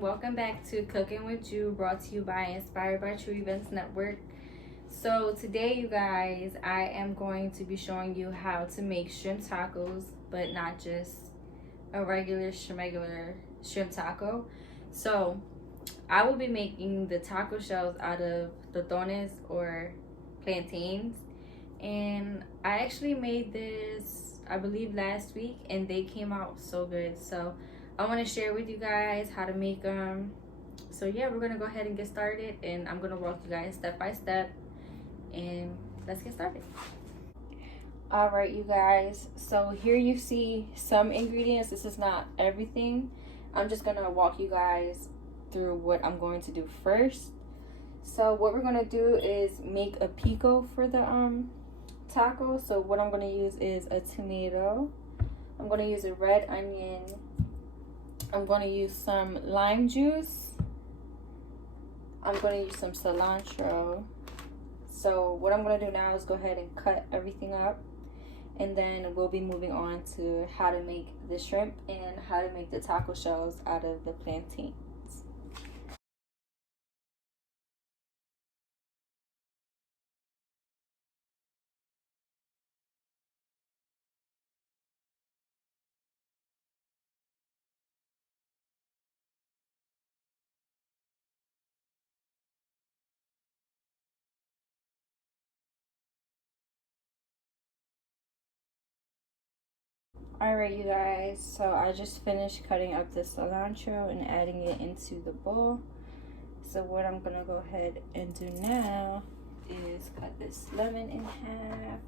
welcome back to Cooking with Ju, brought to you by Inspired by True Events Network. So today, you guys, I am going to be showing you how to make shrimp tacos, but not just a regular shrimp taco. So I will be making the taco shells out of plantains or plantains, and I actually made this, I believe, last week, and they came out so good. So I want to share with you guys how to make them. So yeah, we're gonna go ahead and get started, and I'm gonna walk you guys step by step, and let's get started. All right, you guys, so here you see some ingredients. This is not everything. I'm just gonna walk you guys through what I'm going to do first. So what we're gonna do is make a pico for the taco. So what I'm gonna use is a tomato. I'm gonna use a red onion. I'm gonna use some lime juice. I'm gonna use some cilantro. So what I'm gonna do now is go ahead and cut everything up, and then we'll be moving on to how to make the shrimp and how to make the taco shells out of the plantain. Alright, you guys, so I just finished cutting up the cilantro and adding it into the bowl. So what I'm gonna go ahead and do now is cut this lemon in half,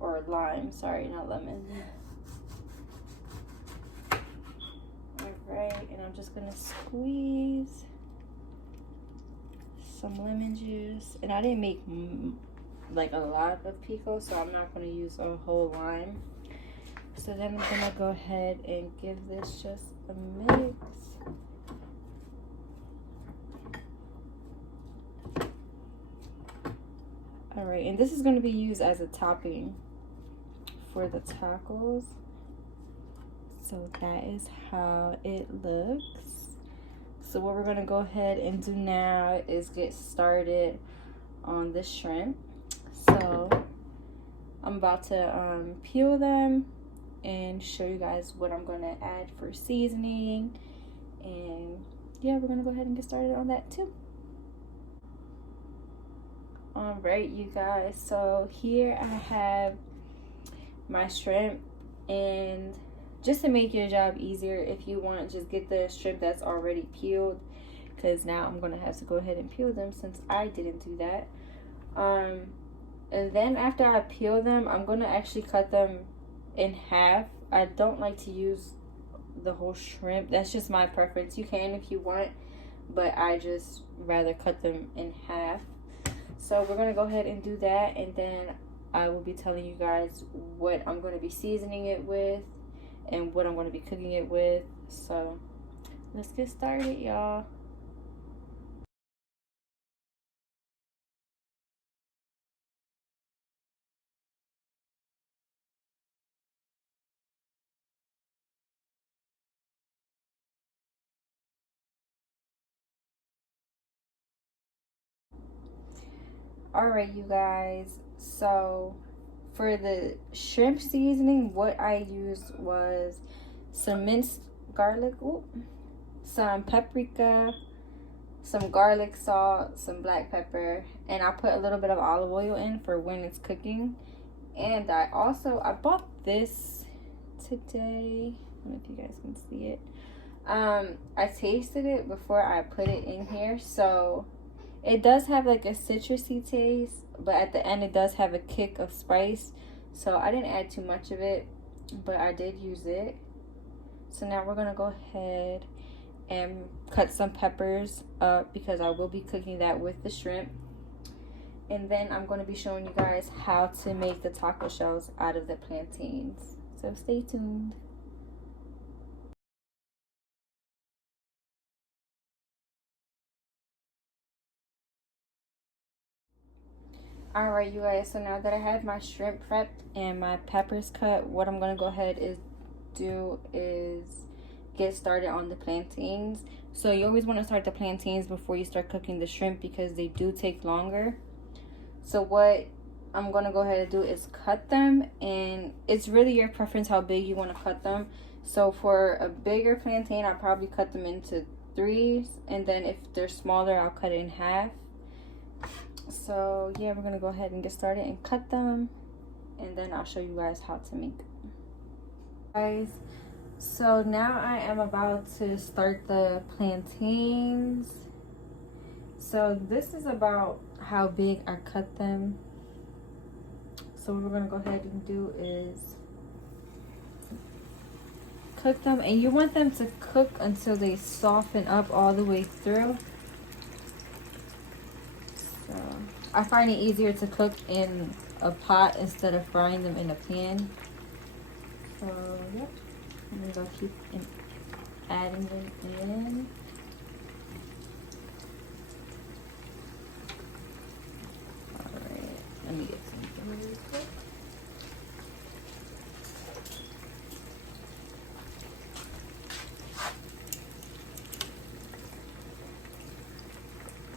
or lime, sorry, not lemon. Alright, and I'm just gonna squeeze some lemon juice, and I didn't make like a lot of pico, so I'm not going to use a whole lime. So then I'm going to go ahead and give this just a mix. All right, and this is going to be used as a topping for the tacos. So that is how it looks. So what we're going to go ahead and do now is get started on the shrimp. So I'm about to peel them and show you guys what I'm going to add for seasoning, and yeah, we're going to go ahead and get started on that too. All right, you guys, so here I have my shrimp, and just to make your job easier, if you want, just get the shrimp that's already peeled, because now I'm going to have to go ahead and peel them since I didn't do that. And then after I peel them, I'm going to actually cut them in half. I don't like to use the whole shrimp. That's just my preference. You can if you want, but I just rather cut them in half. So we're going to go ahead and do that, and then I will be telling you guys what I'm going to be seasoning it with and what I'm going to be cooking it with. So let's get started, y'all. Alright, you guys, so for the shrimp seasoning, what I used was some minced garlic, some paprika, some garlic salt, some black pepper, and I put a little bit of olive oil in for when it's cooking. And I bought this today. I don't know if you guys can see it. I tasted it before I put it in here, so it does have like a citrusy taste, but at the end it does have a kick of spice. So I didn't add too much of it, but I did use it. So now we're gonna go ahead and cut some peppers up because I will be cooking that with the shrimp. And then I'm going to be showing you guys how to make the taco shells out of the plantains. So stay tuned. Alright, you guys, so now that I have my shrimp prepped and my peppers cut, what I'm going to go ahead is get started on the plantains. So you always want to start the plantains before you start cooking the shrimp because they do take longer. So what I'm going to go ahead and do is cut them, and it's really your preference how big you want to cut them. So for a bigger plantain, I'll probably cut them into 3s, and then if they're smaller, I'll cut it in half. So yeah, we're going to go ahead and get started and cut them, and then I'll show you guys how to make them. Guys, so now I am about to start the plantains. So this is about how big I cut them. So what we're gonna go ahead and do is cook them, and you want them to cook until they soften up all the way through. So I find it easier to cook in a pot instead of frying them in a pan. So yep, I'm gonna keep adding them in. Alright, let me get some really quick.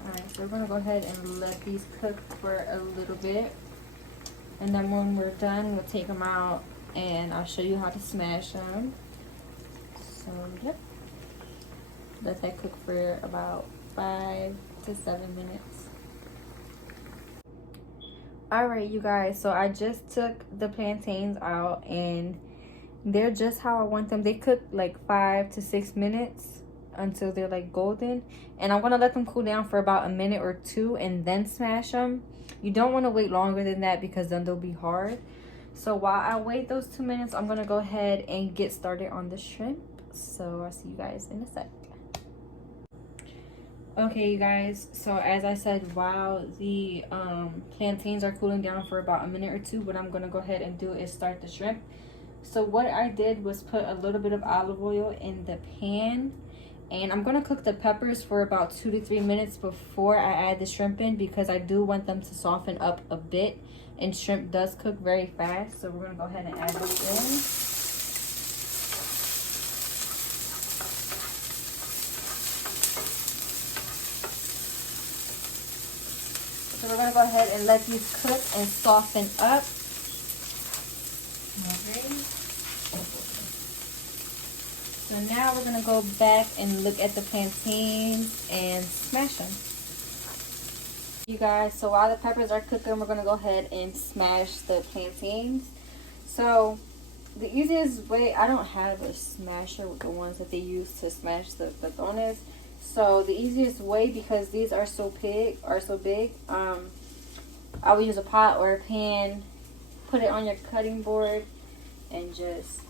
Alright, so we're gonna go ahead and let these cook for a little bit. And then when we're done, we'll take them out and I'll show you how to smash them. So yep, let that cook for about 5 to 7 minutes. Alright, you guys, so I just took the plantains out and they're just how I want them. They cook like 5 to 6 minutes until they're like golden, and I'm gonna let them cool down for about a minute or 2 and then smash them. You don't want to wait longer than that because then they'll be hard. So while I wait those 2 minutes, I'm gonna go ahead and get started on the shrimp. So I'll see you guys in a sec. Okay, you guys, so as I said, while the plantains are cooling down for about a minute or 2, what I'm gonna go ahead and do is start the shrimp. So what I did was put a little bit of olive oil in the pan, and I'm gonna cook the peppers for about 2 to 3 minutes before I add the shrimp in, because I do want them to soften up a bit, and shrimp does cook very fast. So we're gonna go ahead and add those in. So we're gonna go ahead and let these cook and soften up. Alright. So now we're gonna go back and look at the plantains and smash them. You guys, so while the peppers are cooking, we're gonna go ahead and smash the plantains. So the easiest way, I don't have a smasher with the ones that they use to smash the platones. So the easiest way, because these are so big, I would use a pot or a pan, put it on your cutting board, and just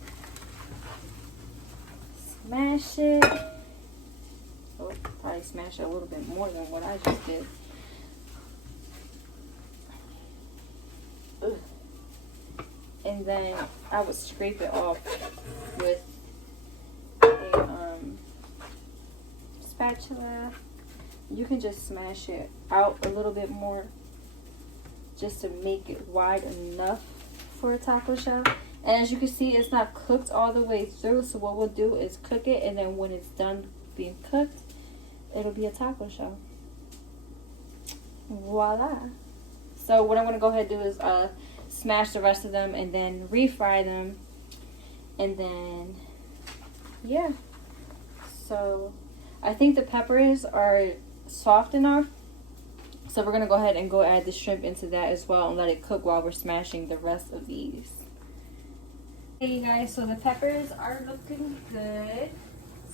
smash it. Oh, probably smash it a little bit more than what I just did. Ugh. And then I would scrape it off with a spatula. You can just smash it out a little bit more just to make it wide enough for a taco shell. And as you can see, it's not cooked all the way through, so what we'll do is cook it, and then when it's done being cooked, it'll be a taco shell. Voila. So what I'm going to go ahead and do is smash the rest of them and then refry them, and then yeah, so I think the peppers are soft enough, so we're going to go ahead and go add the shrimp into that as well and let it cook while we're smashing the rest of these. Hey guys, so the peppers are looking good.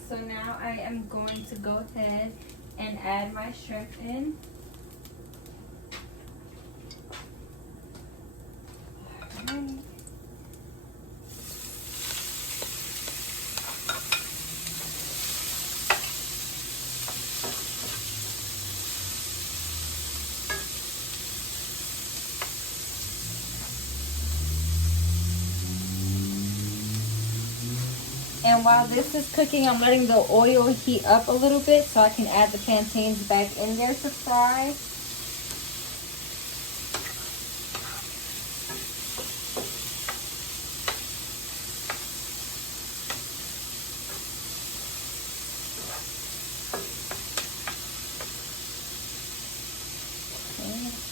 So now I am going to go ahead and add my shrimp in. Alright. And while this is cooking, I'm letting the oil heat up a little bit so I can add the plantains back in there to fry.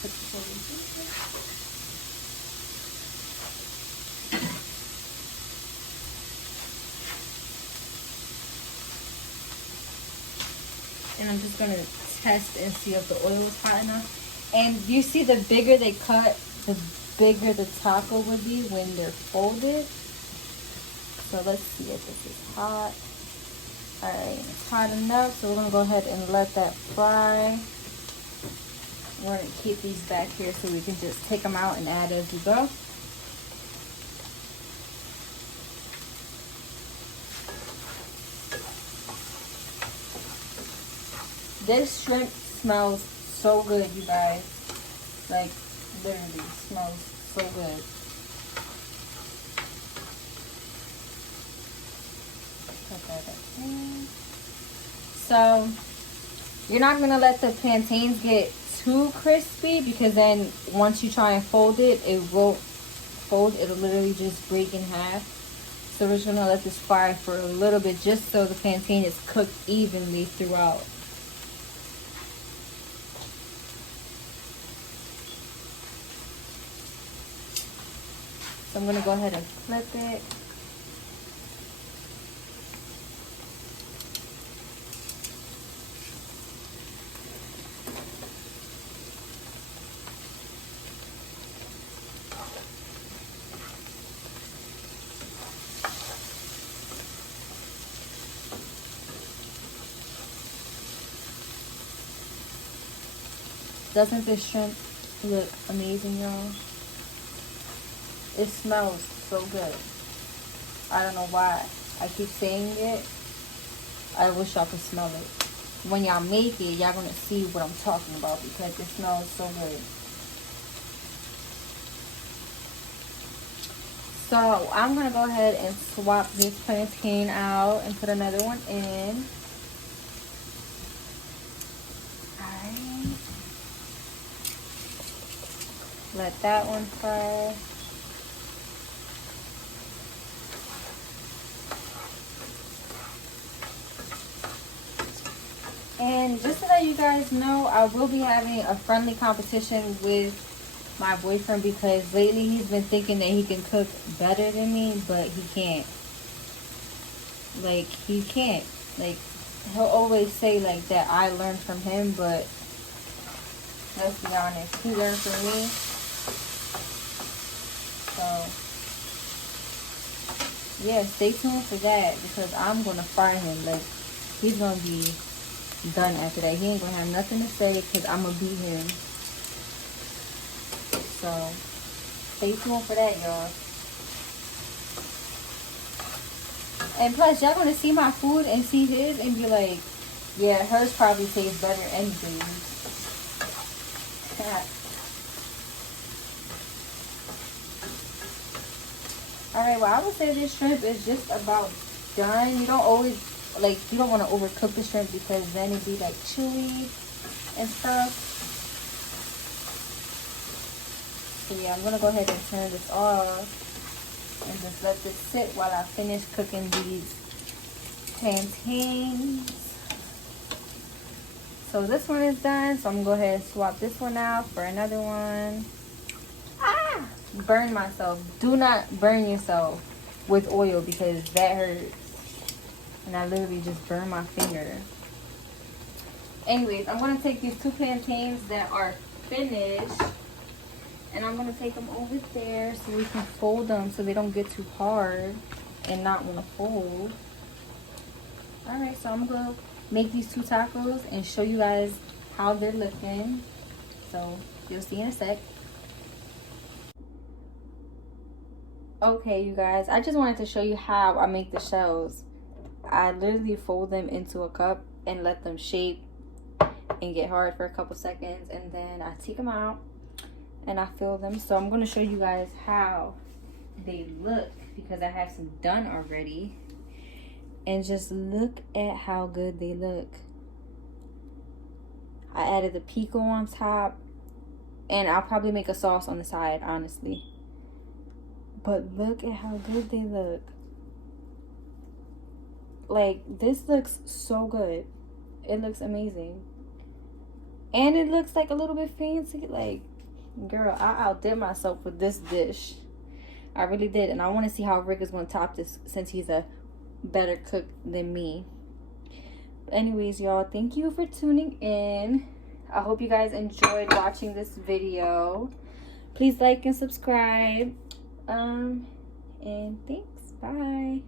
Put this over here. And I'm just gonna test and see if the oil is hot enough. And you see, the bigger they cut, the bigger the taco would be when they're folded. So let's see if this is hot. Alright, it's hot enough, so we're gonna go ahead and let that fry. We're gonna keep these back here so we can just take them out and add as we go. This shrimp smells so good, you guys. Like, literally smells so good. Put that up in. So, you're not going to let the plantains get too crispy, because then once you try and fold it, it won't fold. It'll literally just break in half. So we're just going to let this fry for a little bit, just so the plantain is cooked evenly throughout. So I'm going to go ahead and flip it. Doesn't this shrimp look amazing, y'all? It smells so good. I don't know why I keep saying it. I wish y'all could smell it. When y'all make it, y'all gonna see what I'm talking about, because it smells so good. So I'm gonna go ahead and swap this plantain out and put another one in. Alright. Let that one fry. And just to let you guys know, I will be having a friendly competition with my boyfriend, because lately he's been thinking that he can cook better than me, but he can't. Like, he can't. Like, he'll always say like that I learned from him, but let's be honest, he learned from me. So yeah, stay tuned for that, because I'm gonna fry him. Like, he's gonna be done after that. He ain't gonna have nothing to say, because I'm gonna beat him. So stay tuned for that, y'all. And plus, y'all gonna see my food and see his and be like, yeah, hers probably tastes better anything. Alright, well, I would say this shrimp is just about done. You don't always, like, you don't want to overcook the shrimp, because then it'd be like chewy and stuff. So yeah, I'm gonna go ahead and turn this off and just let this sit while I finish cooking these plantains. So this one is done, so I'm gonna go ahead and swap this one out for another one. Ah! Burn myself. Do not burn yourself with oil, because that hurts. And I literally just burned my finger. Anyways, I'm gonna take these two plantains that are finished, and I'm gonna take them over there so we can fold them so they don't get too hard and not wanna fold. Alright, so I'm gonna make these two tacos and show you guys how they're looking. So you'll see in a sec. Okay, you guys, I just wanted to show you how I make the shells. I literally fold them into a cup and let them shape and get hard for a couple seconds, and then I take them out and I fill them. So I'm going to show you guys how they look, because I have some done already. And just look at how good they look. I added the pico on top, and I'll probably make a sauce on the side, honestly. But look at how good they look. Like, this looks so good. It looks amazing. And it looks like a little bit fancy. Like, girl, I outdid myself with this dish. I really did. And I want to see how Rick is going to top this since he's a better cook than me. But anyways, y'all, thank you for tuning in. I hope you guys enjoyed watching this video. Please like and subscribe. And thanks. Bye.